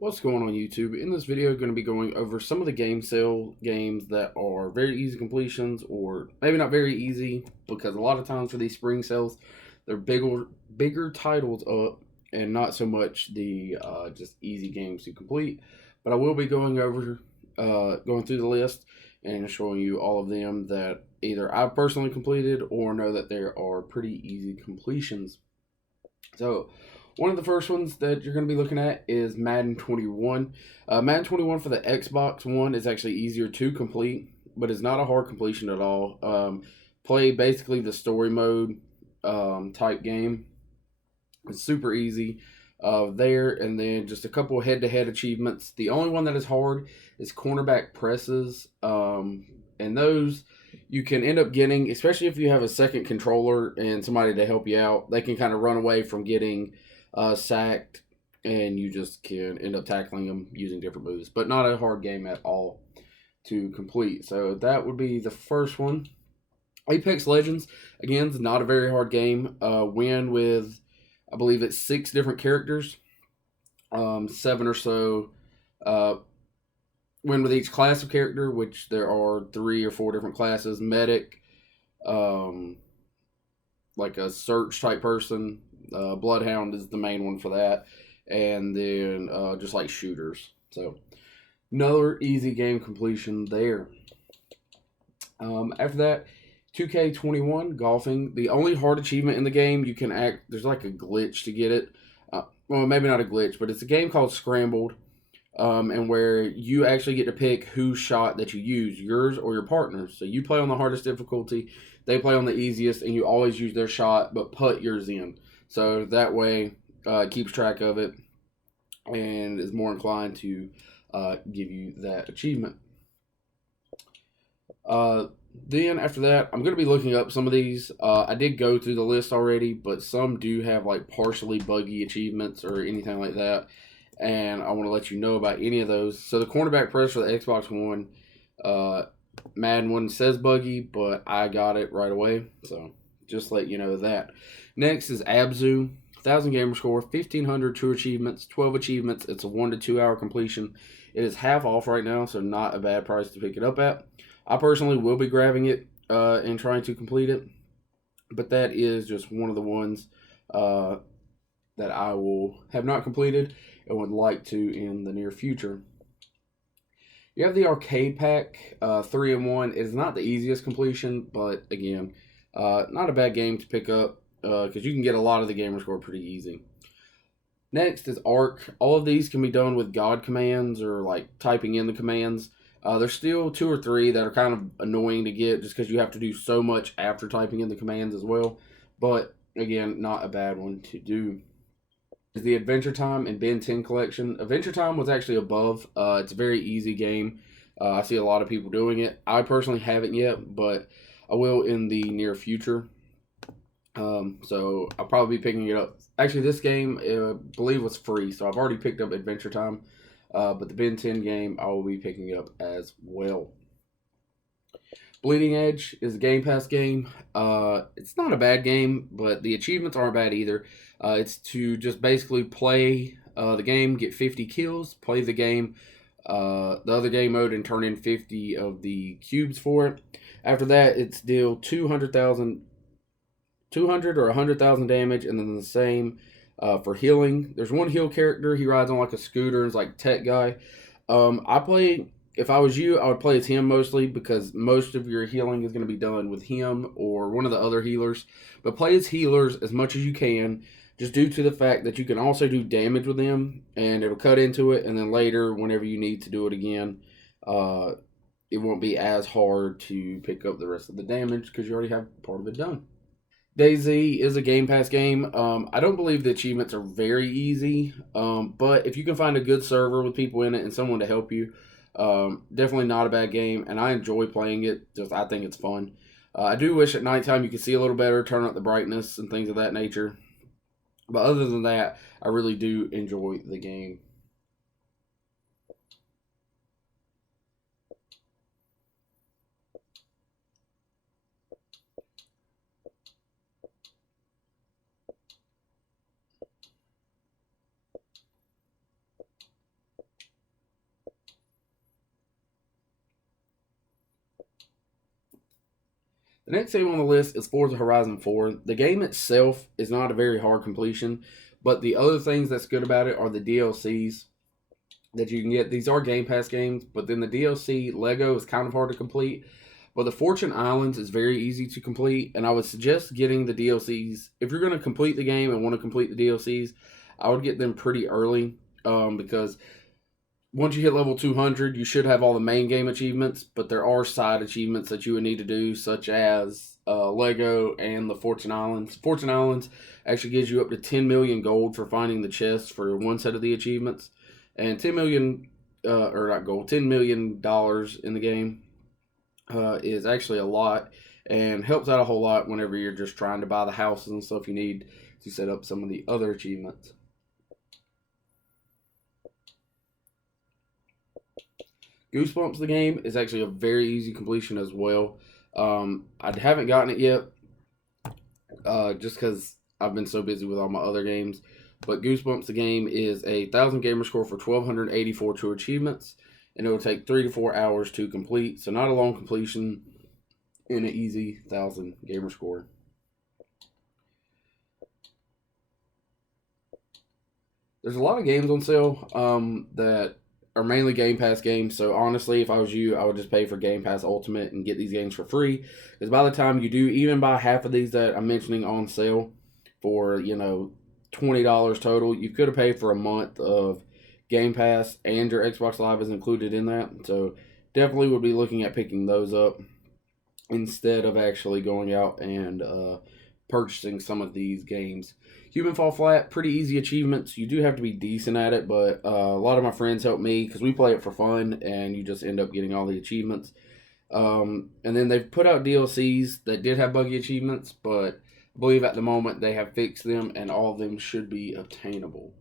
What's going on YouTube? In this video, I'm going to be going over some of the game sale games that are very easy completions, or maybe not very easy, because a lot of times for these spring sales, they're bigger titles up, and not so much the just easy games to complete. But I will be going through the list and showing you all of them that either I've personally completed or know that there are pretty easy completions. So, one of the first ones that you're going to be looking at is Madden 21. Madden 21 for the Xbox One is actually easier to complete, but it's not a hard completion at all. Play basically the story mode type game. It's super easy there, and then just a couple head to head achievements. The only one that is hard is cornerback presses, and those you can end up getting, especially if you have a second controller and somebody to help you out. They can kind of run away from getting sacked, and you just can end up tackling them using different moves. But not a hard game at all to complete. So that would be the first one. Apex Legends, again, is not a very hard game. Win with, I believe it's 6 different characters, seven or so. Uh, win with each class of character, which there are 3 or 4 different classes. Medic, um, like a search type person. Bloodhound is the main one for that, and then just like shooters. So another easy game completion there. After that, 2K21 golfing. The only hard achievement in the game you can act. There's like a glitch to get it. Well, maybe not a glitch, but it's a game called Scrambled, and where you actually get to pick whose shot that you use, yours or your partner's. So you play on the hardest difficulty, they play on the easiest, and you always use their shot, but put yours in. So that way, it keeps track of it and is more inclined to give you that achievement. Then after that, I'm going to be looking up some of these. I did go through the list already, but some do have like partially buggy achievements or anything like that. And I want to let you know about any of those. So the cornerback press for the Xbox One, uh, Madden one says buggy, but I got it right away. So just let you know that. Next is Abzu, 1,000 gamer score, 1,500 true achievements, 12 achievements. It's a 1 to 2 hour completion. It is half off right now, so not a bad price to pick it up at. I personally will be grabbing it and trying to complete it, but that is just one of the ones uh, that I will have not completed and would like to in the near future. You have the arcade pack, 3 in 1. It is not the easiest completion, but again, not a bad game to pick up because you can get a lot of the gamer score pretty easy. Next is Arc. All of these can be done with God commands or like typing in the commands. There's still 2 or 3 that are kind of annoying to get just because you have to do so much after typing in the commands as well. But again, not a bad one to do. Is the Adventure Time and Ben 10 collection. Adventure Time was actually above. It's a very easy game. I see a lot of people doing it. I personally haven't yet, but I will in the near future. So I'll probably be picking it up. Actually, this game, I believe, was free, so I've already picked up Adventure Time. But the Ben 10 game, I will be picking up as well. Bleeding Edge is a Game Pass game. It's not a bad game, but the achievements aren't bad either. It's to just basically play the game, get 50 kills, play the game, the other game mode, and turn in 50 of the cubes for it. After that, it's deal 200 or 100,000 damage, and then the same for healing. There's one heal character. He rides on like a scooter and is like tech guy. I play. If I was you, I would play as him mostly because most of your healing is going to be done with him or one of the other healers. But play as healers as much as you can, just due to the fact that you can also do damage with them, and it'll cut into it. And then later, whenever you need to do it again, uh, it won't be as hard to pick up the rest of the damage because you already have part of it done. DayZ is a Game Pass game. I don't believe the achievements are very easy, but if you can find a good server with people in it and someone to help you, definitely not a bad game. And I enjoy playing it. Just I think it's fun. I do wish at nighttime you could see a little better, turn up the brightness and things of that nature. But other than that, I really do enjoy the game. The next game on the list is Forza Horizon 4. The game itself is not a very hard completion, but the other things that's good about it are the DLCs that you can get. These are Game Pass games, but then the DLC Lego is kind of hard to complete. But the Fortune Islands is very easy to complete, and I would suggest getting the DLCs. If you're going to complete the game and want to complete the DLCs, I would get them pretty early because once you hit level 200, you should have all the main game achievements, but there are side achievements that you would need to do, such as Lego and the Fortune Islands. Fortune Islands actually gives you up to 10 million gold for finding the chest for one set of the achievements, and 10 million, or not gold, $10 million in the game is actually a lot and helps out a whole lot whenever you're just trying to buy the houses and stuff you need to set up some of the other achievements. Goosebumps, the game, is actually a very easy completion as well. I haven't gotten it yet, just because I've been so busy with all my other games. But Goosebumps, the game, is a 1,000 gamer score for 1,284 true achievements, and it will take 3 to 4 hours to complete. So not a long completion in an easy 1,000 gamer score. There's a lot of games on sale that are mainly Game Pass games. So honestly, if I was you, I would just pay for Game Pass Ultimate and get these games for free. Because by the time you do even buy half of these that I'm mentioning on sale for, $20 total, you could have paid for a month of Game Pass, and your Xbox Live is included in that. So definitely would be looking at picking those up instead of actually going out and purchasing some of these games. Human Fall Flat, pretty easy achievements. You do have to be decent at it, but a lot of my friends help me because we play it for fun, and you just end up getting all the achievements. And then they've put out DLCs that did have buggy achievements, but I believe at the moment they have fixed them, and all of them should be obtainable.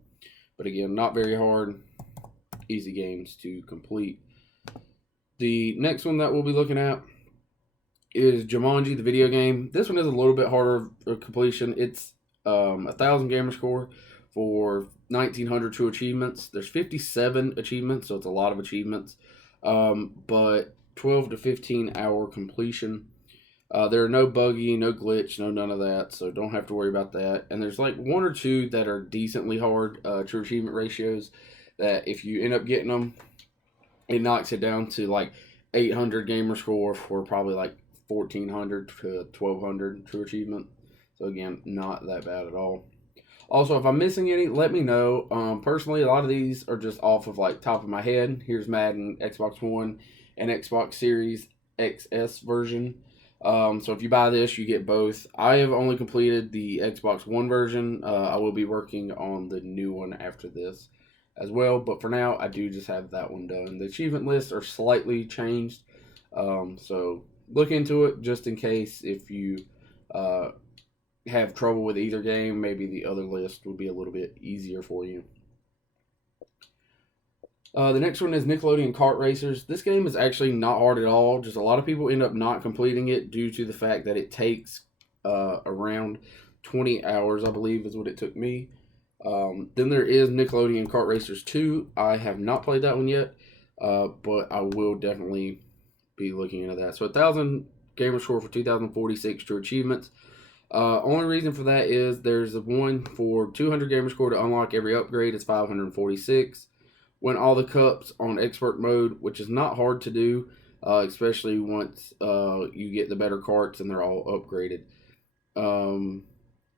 But again, not very hard, easy games to complete. The next one that we'll be looking at is Jumanji, the video game. This one is a little bit harder of completion. It's 1,000 gamer score for 1,900 true achievements. There's 57 achievements, so it's a lot of achievements. But 12 to 15 hour completion. There are no buggy, no glitch, no none of that, so don't have to worry about that. And there's like one or two that are decently hard true achievement ratios that if you end up getting them, it knocks it down to like 800 gamer score for probably like 1,400 to 1,200 true achievement. So again, not that bad at all. Also, if I'm missing any, let me know. Personally, a lot of these are just off of like top of my head. Here's Madden, Xbox One, and Xbox Series XS version. So if you buy this, you get both. I have only completed the Xbox One version. I will be working on the new one after this as well. But for now, I do just have that one done. The achievement lists are slightly changed. So look into it just in case if you have trouble with either game, maybe the other list would be a little bit easier for you. The next one is Nickelodeon Kart Racers. This game is actually not hard at all. Just a lot of people end up not completing it due to the fact that it takes around 20 hours, I believe is what it took me. Then there is Nickelodeon Kart Racers 2. I have not played that one yet, but I will definitely be looking into that. So 1,000 gamer score for 2,046 true achievements. Only reason for that is there's one for 200 gamer score to unlock every upgrade. It's 546. Win all the cups on expert mode, which is not hard to do, especially once you get the better carts and they're all upgraded. And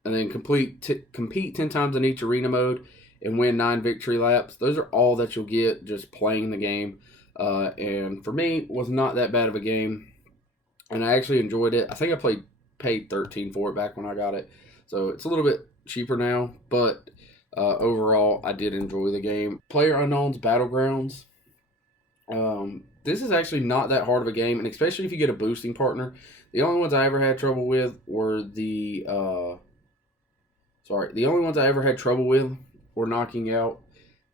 then compete 10 times in each arena mode and win 9 victory laps. Those are all that you'll get just playing the game. And for me, it was not that bad of a game. And I actually enjoyed it. I think I paid $13 for it back when I got it. So it's a little bit cheaper now, but overall, I did enjoy the game. PlayerUnknown's Battlegrounds. This is actually not that hard of a game, and especially if you get a boosting partner. The only ones I ever had trouble with were the only ones I ever had trouble with were knocking out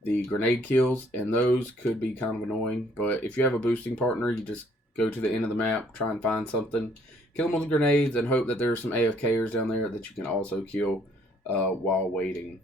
the grenade kills, and those could be kind of annoying. But if you have a boosting partner, you just go to the end of the map, try and find something, kill them with grenades, and hope that there's some AFKers down there that you can also kill while waiting.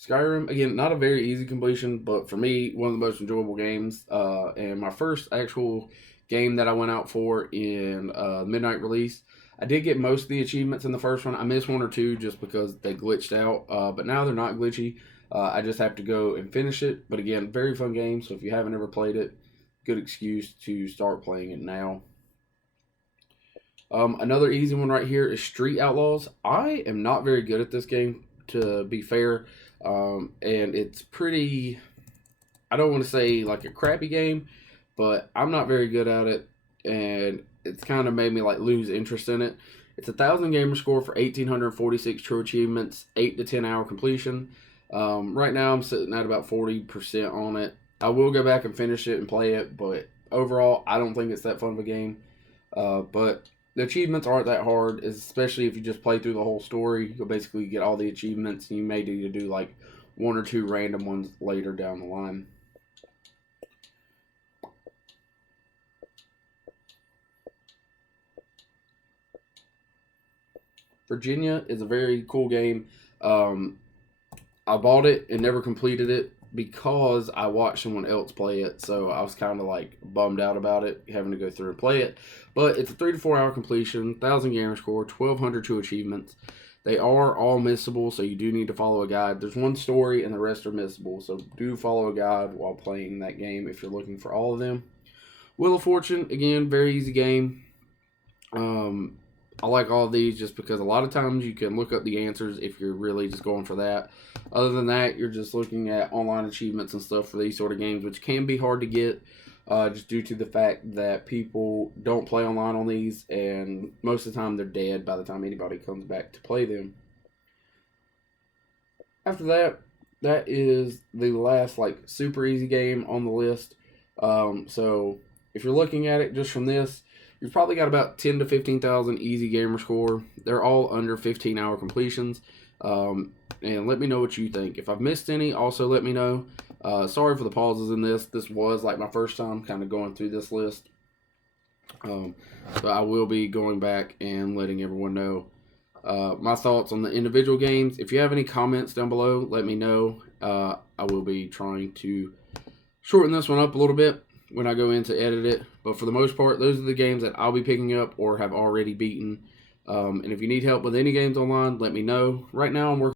Skyrim, again, not a very easy completion, but for me, one of the most enjoyable games. And my first actual game that I went out for in midnight release. I did get most of the achievements in the first one. I missed one or two just because they glitched out, but now they're not glitchy. I just have to go and finish it. But again, very fun game. So if you haven't ever played it, good excuse to start playing it now. Another easy one right here is Street Outlaws. I am not very good at this game, to be fair. And it's pretty, I don't want to say like a crappy game, but I'm not very good at it. And it's kind of made me like lose interest in it. It's 1,000 gamer score for 1,846 true achievements, 8 to 10 hour completion. Right now I'm sitting at about 40% on it. I will go back and finish it and play it, but overall I don't think it's that fun of a game. But the achievements aren't that hard, especially if you just play through the whole story. You'll basically get all the achievements, and you may need to do like one or two random ones later down the line. Virginia is a very cool game. I bought it and never completed it because I watched someone else play it, so I was kind of like bummed out about it, having to go through and play it. But it's a 3 to 4 hour completion, 1,000 gamer score, 1,200 true achievements. They are all missable, so you do need to follow a guide. There's one story, and the rest are missable, so do follow a guide while playing that game if you're looking for all of them. Wheel of Fortune, again, very easy game. I like all of these just because a lot of times you can look up the answers if you're really just going for that. Other than that, you're just looking at online achievements and stuff for these sort of games, which can be hard to get just due to the fact that people don't play online on these, and most of the time they're dead by the time anybody comes back to play them. After that, that is the last like super easy game on the list. So if you're looking at it just from this, you've probably got about 10 to 15,000 easy gamer score. They're all under 15-hour completions. And let me know what you think. If I've missed any, also let me know. Sorry for the pauses in this. This was like my first time kind of going through this list. But I will be going back and letting everyone know my thoughts on the individual games. If you have any comments down below, let me know. I will be trying to shorten this one up a little bit when I go in to edit it. But for the most part, those are the games that I'll be picking up or have already beaten. And if you need help with any games online, let me know. Right now I'm working